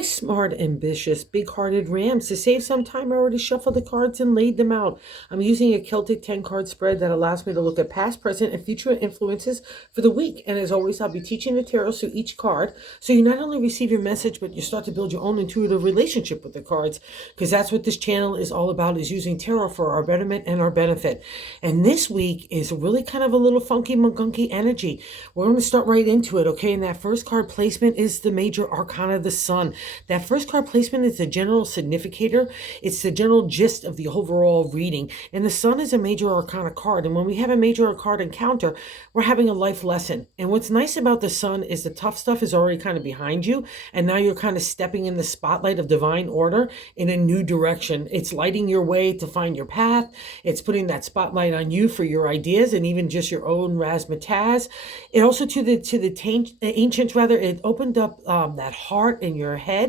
my smart, ambitious, big-hearted Rams. To save some time, I already shuffled the cards and laid them out. I'm using a Celtic 10-card spread that allows me to look at past, present, and future influences for the week. And as always, I'll be teaching the tarot through each card. So you not only receive your message, but you start to build your own intuitive relationship with the cards, because that's what this channel is all about, is using tarot for our betterment and our benefit. And this week is really kind of a little funky, magunky energy. We're going to start right into it, okay? And that first card placement is the major arcana of the sun. That first card placement is the general significator. It's the general gist of the overall reading. And the sun is a major arcana card. And when we have a major arcana encounter, we're having a life lesson. And what's nice about the sun is the tough stuff is already kind of behind you. And now you're kind of stepping in the spotlight of divine order in a new direction. It's lighting your way to find your path. It's putting that spotlight on you for your ideas and even just your own razzmatazz. It also, to the ancients, rather, it opened up that heart in your head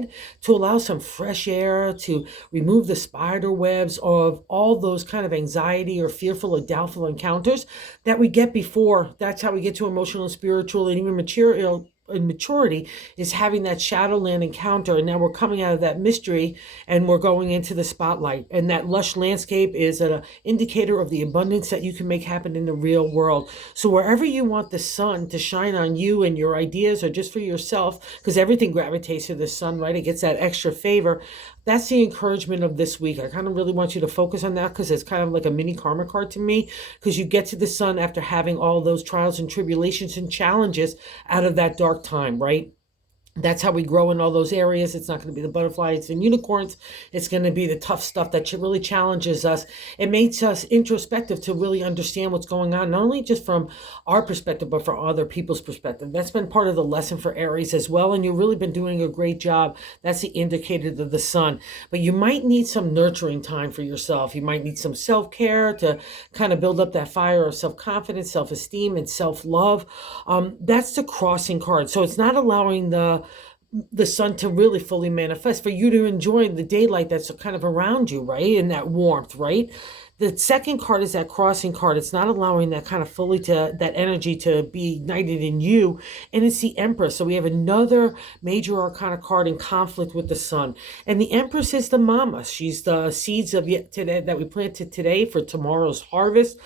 to allow some fresh air, to remove the spider webs of all those kind of anxiety or fearful or doubtful encounters that we get before. That's how we get to emotional, spiritual, and even material. And maturity is having that Shadowland encounter, and now we're coming out of that mystery and we're going into the spotlight. And that lush landscape is an indicator of the abundance that you can make happen in the real world. So wherever you want the sun to shine on you and your ideas, or just for yourself, because everything gravitates to the sun, right? It gets that extra favor. That's the encouragement of this week. I kind of really want you to focus on that, because it's kind of like a mini karma card to me, because you get to the sun after having all those trials and tribulations and challenges out of that dark time, right? That's how we grow in all those areas. It's not going to be the butterflies and unicorns. It's going to be the tough stuff that really challenges us. It makes us introspective to really understand what's going on, not only just from our perspective, but from other people's perspective. That's been part of the lesson for Aries as well. And you've really been doing a great job. That's the indicator of the sun. But you might need some nurturing time for yourself. You might need some self-care to kind of build up that fire of self-confidence, self-esteem, and self-love. That's the crossing card. So it's not allowing the sun to really fully manifest, for you to enjoy the daylight that's kind of around you, right? And that warmth, right? The second card is that crossing card. It's not allowing that kind of fully that energy to be ignited in you. And it's the Empress. So we have another major arcana card in conflict with the sun. And the Empress is the mama. She's the seeds of today that we planted today for tomorrow's harvest.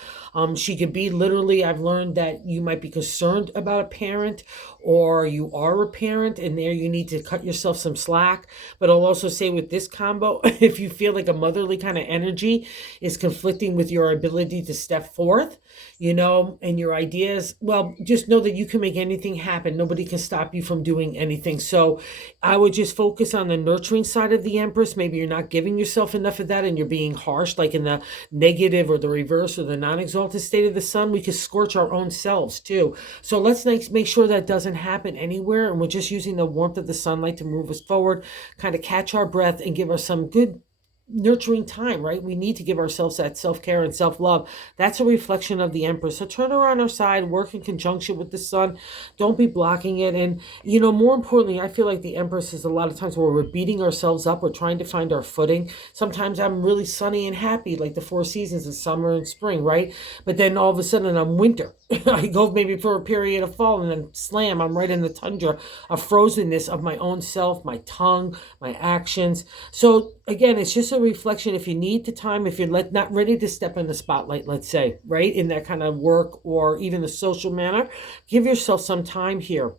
She could be literally, I've learned that you might be concerned about a parent, or you are a parent, and there you need to cut yourself some slack. But I'll also say with this combo, if you feel like a motherly kind of energy is conflicting with your ability to step forth, and your ideas, well, just know that you can make anything happen. Nobody can stop you from doing anything. So I would just focus on the nurturing side of the Empress. Maybe you're not giving yourself enough of that and you're being harsh, like in the negative or the reverse or the non-exalted state of the sun. We could scorch our own selves too. So let's make sure that doesn't happen anywhere. And we're just using the warmth of the sunlight to move us forward, kind of catch our breath and give us some good nurturing time, right? We need to give ourselves that self-care and self-love. That's a reflection of the Empress. So turn her on our side, work in conjunction with the sun. Don't be blocking it. And, more importantly, I feel like the Empress is a lot of times where we're beating ourselves up. We're trying to find our footing. Sometimes I'm really sunny and happy, like the 4 seasons of summer and spring, right? But then all of a sudden I'm winter. I go maybe for a period of fall, and then slam, I'm right in the tundra of frozenness of my own self, my tongue, my actions. So again, it's just a reflection. If you need the time, if you're not ready to step in the spotlight, let's say, right, in that kind of work or even the social manner, give yourself some time here.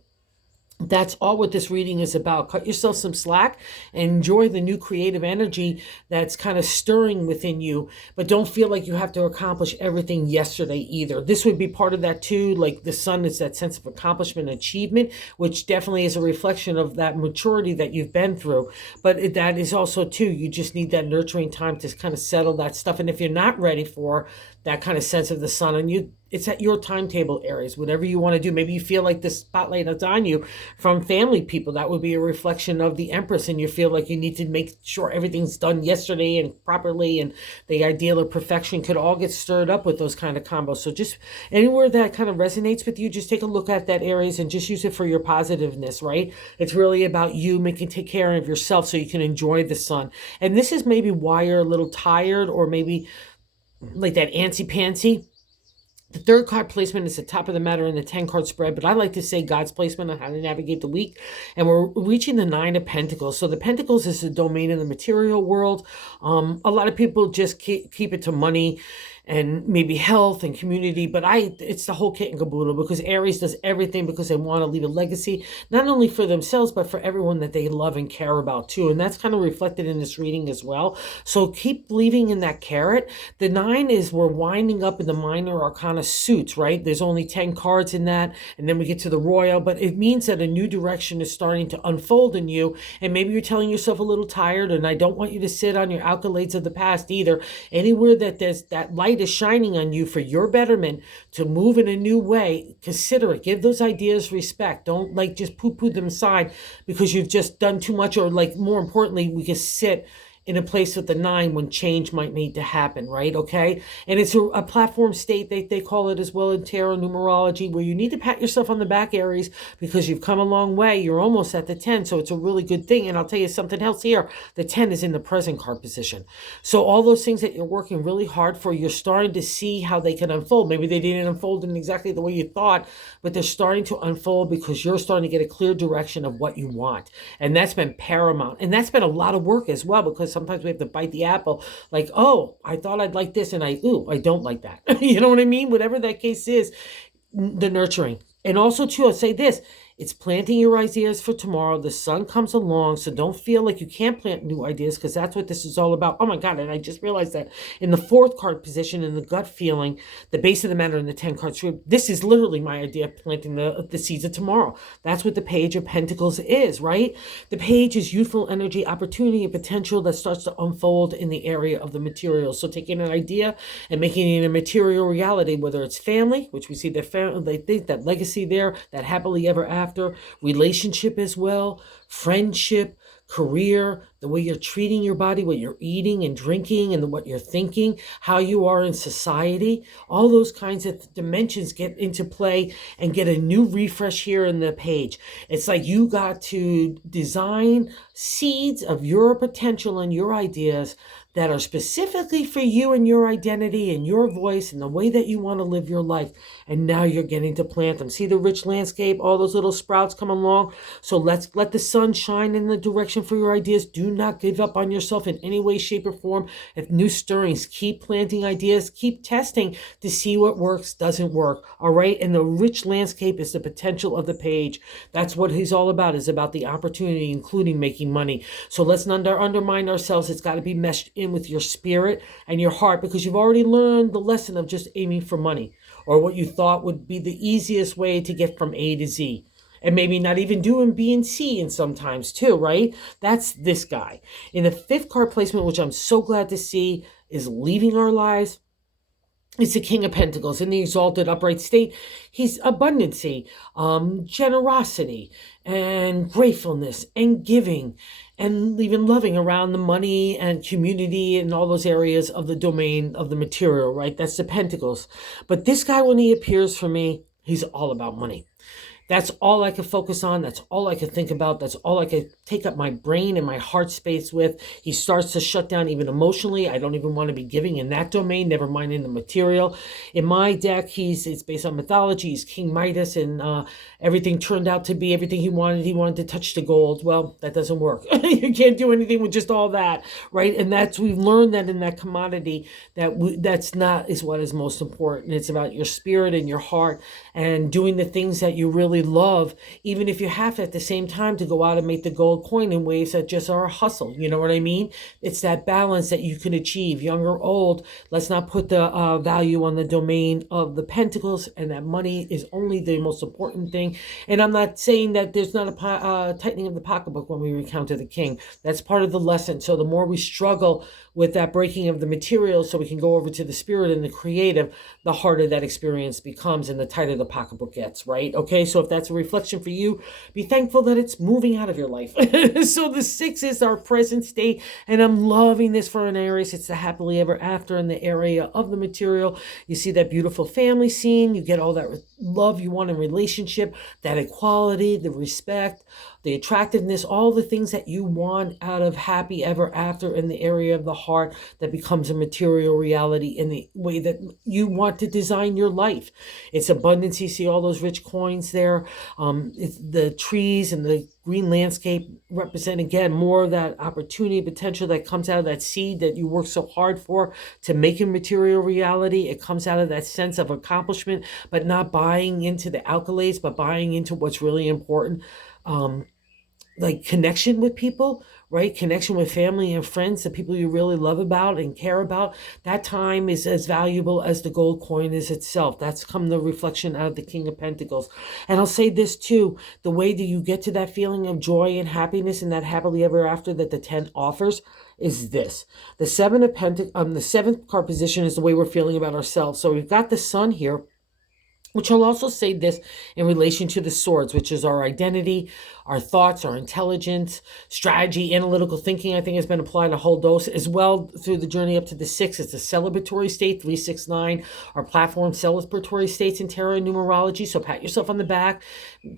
That's all what this reading is about. Cut yourself some slack and enjoy the new creative energy that's kind of stirring within you. But don't feel like you have to accomplish everything yesterday either. This would be part of that too. Like the sun is that sense of accomplishment and achievement, which definitely is a reflection of that maturity that you've been through. But that is also too, you just need that nurturing time to kind of settle that stuff. And if you're not ready for that kind of sense of the sun on you, it's at your timetable, Aries. Whatever you want to do. Maybe you feel like the spotlight is on you from family people. That would be a reflection of the Empress, and you feel like you need to make sure everything's done yesterday and properly, and the ideal of perfection could all get stirred up with those kind of combos. So just anywhere that kind of resonates with you, just take a look at that, Aries, and just use it for your positiveness, right? It's really about you take care of yourself so you can enjoy the sun. And this is maybe why you're a little tired, or maybe like that antsy-pantsy. The third card placement is the top of the matter in the 10 card spread, but I like to say God's placement on how to navigate the week. And we're reaching the 9 of Pentacles. So the Pentacles is the domain of the material world. A lot of people just keep it to money and maybe health and community, but it's the whole kit and caboodle, because Aries does everything because they want to leave a legacy, not only for themselves, but for everyone that they love and care about too. And that's kind of reflected in this reading as well. So keep believing in that carrot. The 9 is we're winding up in the minor arcana suits, right? There's only 10 cards in that, and then we get to the royal, but it means that a new direction is starting to unfold in you, and maybe you're telling yourself a little tired, and I don't want you to sit on your accolades of the past either. Anywhere that there's that light is shining on you for your betterment to move in a new way, consider it. Give those ideas respect. Don't like just poo-poo them aside because you've just done too much, or like more importantly, we can sit in a place with the 9 when change might need to happen, right? Okay. And it's a platform state, they call it as well in tarot numerology, where you need to pat yourself on the back, Aries, because you've come a long way. You're almost at the 10. So it's a really good thing. And I'll tell you something else here. The 10 is in the present card position. So all those things that you're working really hard for, you're starting to see how they can unfold. Maybe they didn't unfold in exactly the way you thought, but they're starting to unfold because you're starting to get a clear direction of what you want. And that's been paramount. And that's been a lot of work as well, because sometimes we have to bite the apple, like, oh, I thought I'd like this, and I don't like that. You know what I mean? Whatever that case is, the nurturing. And also too, I'll say this, it's planting your ideas for tomorrow. The sun comes along, so don't feel like you can't plant new ideas, because that's what this is all about. Oh my God, and I just realized that in the 4th card position, in the gut feeling, the base of the matter in the 10 card spread, this is literally my idea of planting the seeds of tomorrow. That's what the Page of Pentacles is, right? The Page is youthful energy, opportunity, and potential that starts to unfold in the area of the material. So taking an idea and making it a material reality, whether it's family, which we see their family, they think that legacy there, that happily ever after, relationship as well, friendship, career, the way you're treating your body, what you're eating and drinking, and what you're thinking, how you are in society. All those kinds of dimensions get into play and get a new refresh here in the Page. It's like you got to design seeds of your potential and your ideas that are specifically for you and your identity and your voice and the way that you want to live your life. And now you're getting to plant them. See the rich landscape, all those little sprouts come along. So let's let the sun shine in the direction for your ideas. Do not give up on yourself in any way, shape, or form. If new stirrings, keep planting ideas, keep testing to see what works, doesn't work. All right. And the rich landscape is the potential of the Page. That's what he's all about, is about the opportunity, including making money. So let's not undermine ourselves. It's got to be meshed in with your spirit and your heart, because you've already learned the lesson of just aiming for money, or what you thought would be the easiest way to get from A to Z, and maybe not even doing B and C in sometimes too, right? That's this guy. In the 5th card placement, which I'm so glad to see, is leaving our lives. It's the King of Pentacles in the exalted upright state. He's abundancy, generosity, and gratefulness, and giving, and even loving around the money and community and all those areas of the domain of the material, right? That's the Pentacles. But this guy, when he appears for me, he's all about money. That's all I could focus on. That's all I could think about. That's all I could take up my brain and my heart space with. He starts to shut down even emotionally. I don't even want to be giving in that domain, never mind in the material. In my deck, it's based on mythology. He's King Midas, and everything turned out to be everything he wanted. He wanted to touch the gold. Well, that doesn't work. You can't do anything with just all that, right? And we've learned that in that commodity, that's not is what is most important. It's about your spirit and your heart and doing the things that you really love, even if you have at the same time to go out and make the gold coin in ways that just are a hustle. You know what I mean? It's that balance that you can achieve, young or old. Let's not put the value on the domain of the Pentacles, and that money is only the most important thing. And I'm not saying that there's not a tightening of the pocketbook when we encounter the King. That's part of the lesson. So the more we struggle with that breaking of the material so we can go over to the spirit and the creative, the harder that experience becomes and the tighter the pocketbook gets, right? Okay, so if that's a reflection for you, be thankful that it's moving out of your life. So the 6 is our present state, and I'm loving this for an Aries. It's the happily ever after in the area of the material. You see that beautiful family scene. You get all that love you want in relationship, that equality, the respect, the attractiveness, all the things that you want out of happy ever after in the area of the heart that becomes a material reality in the way that you want to design your life. It's abundance. You see all those rich coins there. It's the trees and the green landscape represent, again, more of that opportunity potential that comes out of that seed that you work so hard for to make a material reality. It comes out of that sense of accomplishment, but not buying into the accolades, but buying into what's really important. Like connection with people, right? Connection with family and friends, the people you really love about and care about. That time is as valuable as the gold coin is itself. That's come the reflection out of the King of Pentacles. And I'll say this too, the way that you get to that feeling of joy and happiness and that happily ever after that the 10 offers is this. The the seventh card position is the way we're feeling about ourselves. So we've got the Sun here, which I'll also say this in relation to the swords, which is our identity, our thoughts, our intelligence, strategy, analytical thinking, I think has been applied a whole dose as well through the journey up to the 6. It's a celebratory state, 3, 6, 9, our platform celebratory states in tarot and numerology. So pat yourself on the back,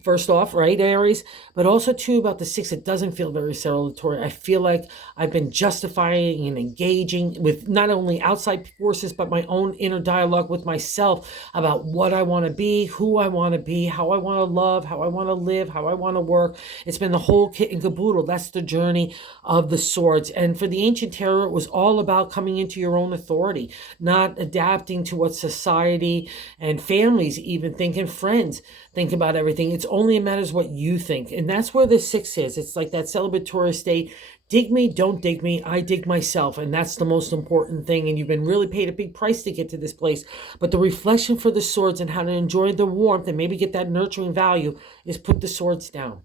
first off, right, Aries? But also, too, about the 6, it doesn't feel very celebratory. I feel like I've been justifying and engaging with not only outside forces, but my own inner dialogue with myself about what I want to be, who I want to be, how I want to love, how I want to live, how I want to work. It's been the whole kit and caboodle. That's the journey of the swords. And for the ancient tarot, it was all about coming into your own authority, not adapting to what society and families even think, and friends think about everything. It's only a matter of what you think. And that's where the 6 is. It's like that celebratory state. Dig me, don't dig me, I dig myself. And that's the most important thing. And you've been really paid a big price to get to this place. But the reflection for the swords and how to enjoy the warmth and maybe get that nurturing value is put the swords down.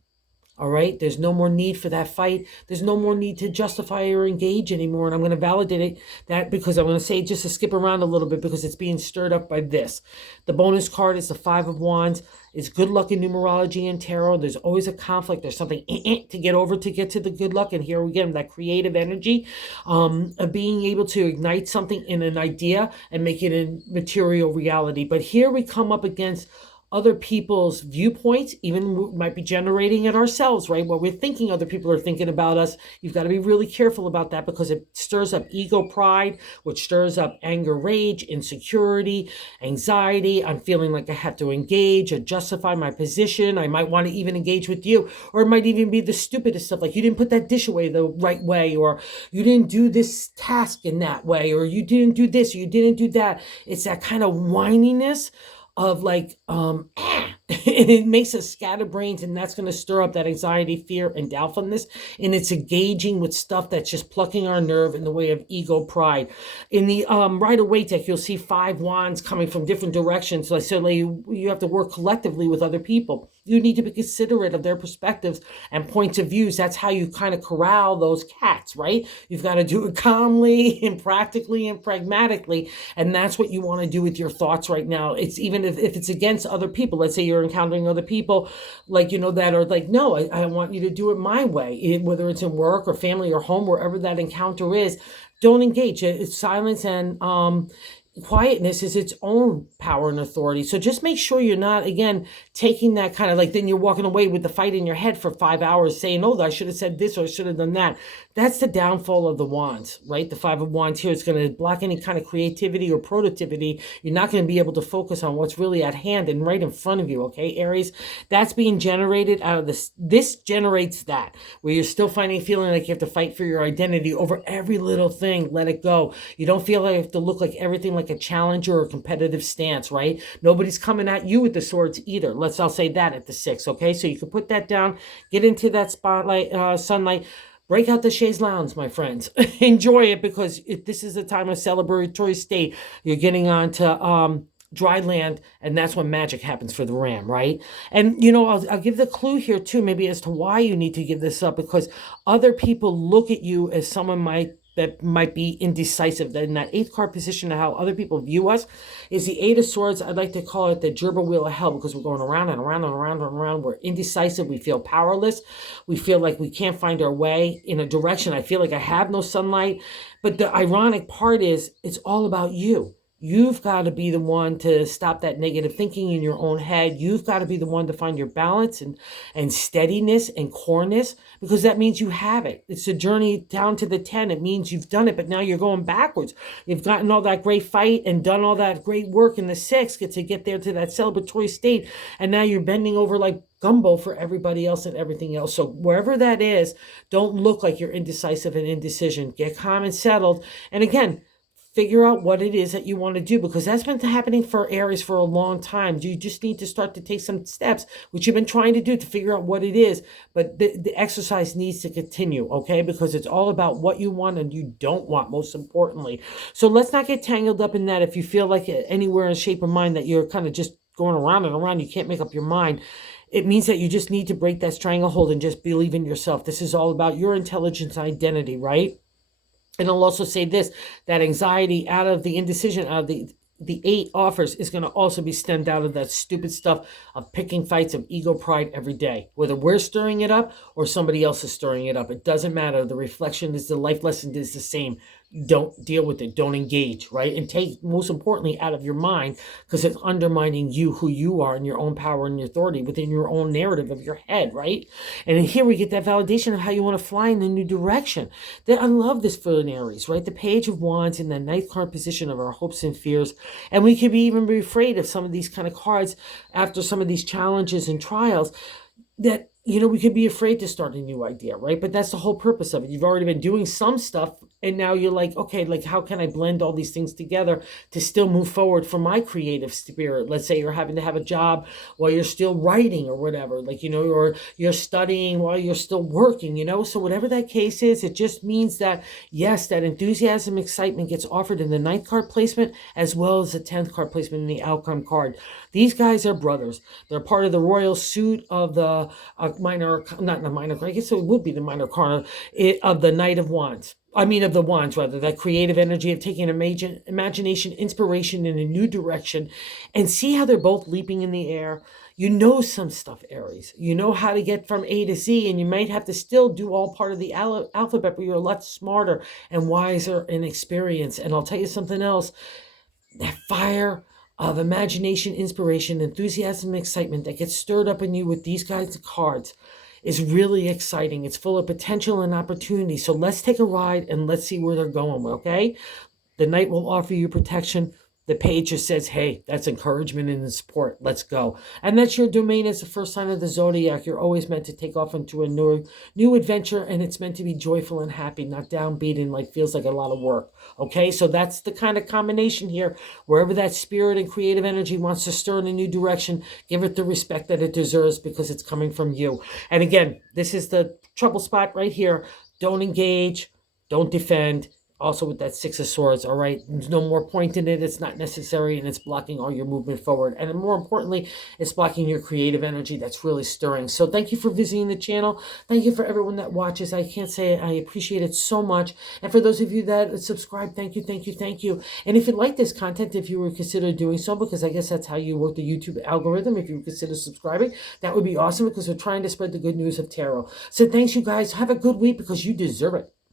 All right. There's no more need for that fight. There's no more need to justify or engage anymore. And I'm going to validate that because I'm going to say just to skip around a little bit because it's being stirred up by this. The bonus card is the 5 of Wands. It's good luck in numerology and tarot. There's always a conflict. There's something to get over to get to the good luck. And here we get that creative energy of being able to ignite something in an idea and make it a material reality. But here we come up against other people's viewpoints, even might be generating it ourselves, right? What we're thinking other people are thinking about us. You've got to be really careful about that because it stirs up ego pride, which stirs up anger, rage, insecurity, anxiety. I'm feeling like I have to engage or justify my position. I might want to even engage with you, or it might even be the stupidest stuff, like you didn't put that dish away the right way, or you didn't do this task in that way, or you didn't do this, or you didn't do that. It's that kind of whininess of like, and it makes us scatterbrains, and that's going to stir up that anxiety, fear, and doubtfulness. And it's engaging with stuff that's just plucking our nerve in the way of ego pride. In the Rider-Waite deck, you'll see 5 wands coming from different directions. So I said, like, you have to work collectively with other people. You need to be considerate of their perspectives and points of views. That's how you kind of corral those cats, right? You've got to do it calmly and practically and pragmatically. And that's what you want to do with your thoughts right now. It's even if it's against other people. Let's say you're encountering other people, like, that are like, no, I want you to do it my way, whether it's in work or family or home, wherever that encounter is. Don't engage. It's silence and quietness is its own power and authority. So just make sure you're not, again, taking that kind of like, then you're walking away with the fight in your head for 5 hours saying, oh, I should have said this or I should have done that. That's the downfall of the wands, right? The 5 of wands here is going to block any kind of creativity or productivity. You're not going to be able to focus on what's really at hand and right in front of you, okay, Aries? That's being generated out of this. This generates that, where you're still feeling like you have to fight for your identity over every little thing. Let it go. You don't feel like you have to look like everything like a challenger or a competitive stance, right? Nobody's coming at you with the swords either. I'll say that at the 6, okay? So you can put that down, get into that spotlight, sunlight, break out the chaise lounge, my friends. Enjoy it, because this is a time of celebratory state. You're getting onto dry land, and that's when magic happens for the ram, right? And, I'll give the clue here, too, maybe as to why you need to give this up, because other people look at you as someone that might be indecisive. In that 8th card position of how other people view us is the 8 of Swords. I'd like to call it the gerbil wheel of hell, because we're going around and around and around and around. We're indecisive. We feel powerless. We feel like we can't find our way in a direction. I feel like I have no sunlight. But the ironic part is it's all about you. You've got to be the one to stop that negative thinking in your own head. You've got to be the one to find your balance and steadiness and coreness, because that means you have it. It's a journey down to the 10. It means you've done it, but now you're going backwards. You've gotten all that great fight and done all that great work in the 6 to get there to that celebratory state. And now you're bending over like gumbo for everybody else and everything else. So wherever that is, don't look like you're indecisive and indecision. Get calm and settled. And again, figure out what it is that you want to do, because that's been happening for Aries for a long time. You just need to start to take some steps, which you've been trying to do, to figure out what it is. But the exercise needs to continue, okay? Because it's all about what you want and you don't want, most importantly. So let's not get tangled up in that. If you feel like anywhere in shape of mind that you're kind of just going around and around, you can't make up your mind, it means that you just need to break that stranglehold and just believe in yourself. This is all about your intelligence and identity, right? And I'll also say this, that anxiety out of the indecision, out of the 8 offers, is going to also be stemmed out of that stupid stuff of picking fights of ego pride every day. Whether we're stirring it up or somebody else is stirring it up, it doesn't matter. The reflection is, the life lesson is the same. Don't deal with it. Don't engage, right? And take, most importantly, out of your mind, because it's undermining you, who you are, and your own power and your authority within your own narrative of your head, right? And here we get that validation of how you want to fly in the new direction. I love this for an Aries, right? The Page of Wands in the 9th card position of our hopes and fears. And we could even be afraid of some of these kind of cards after some of these challenges and trials, that, we could be afraid to start a new idea, right? But that's the whole purpose of it. You've already been doing some stuff, and now you're like, okay, like, how can I blend all these things together to still move forward for my creative spirit? Let's say you're having to have a job while you're still writing or whatever, or you're studying while you're still working, So whatever that case is, it just means that, yes, that enthusiasm, excitement gets offered in the 9th card placement, as well as the 10th card placement in the outcome card. These guys are brothers. They're part of the royal suit of the I guess it would be the minor card of the Knight of Wands. Of the Wands, rather, that creative energy of taking imagination, inspiration in a new direction. And see how they're both leaping in the air. You know some stuff, Aries. You know how to get from A to Z, and you might have to still do all part of the alphabet, but you're a lot smarter and wiser in experience. And I'll tell you something else. That fire of imagination, inspiration, enthusiasm, excitement that gets stirred up in you with these kinds of cards is really exciting. It's full of potential and opportunity. So let's take a ride and let's see where they're going, okay? The Knight will offer you protection. The Page just says, hey, that's encouragement and support. Let's go. And that's your domain as the first sign of the zodiac. You're always meant to take off into a new adventure, and it's meant to be joyful and happy, not downbeat and feels like a lot of work. Okay, so that's the kind of combination here. Wherever that spirit and creative energy wants to stir in a new direction, give it the respect that it deserves, because it's coming from you. And again, this is the trouble spot right here. Don't engage. Don't defend. Also with that 6 of Swords, all right? There's no more point in it. It's not necessary, and it's blocking all your movement forward. And more importantly, it's blocking your creative energy that's really stirring. So thank you for visiting the channel. Thank you for everyone that watches. I can't say it. I appreciate it so much. And for those of you that subscribe, thank you, thank you, thank you. And if you like this content, if you were consider doing so, because I guess that's how you work the YouTube algorithm, if you would consider subscribing, that would be awesome, because we're trying to spread the good news of tarot. So thanks, you guys. Have a good week, because you deserve it.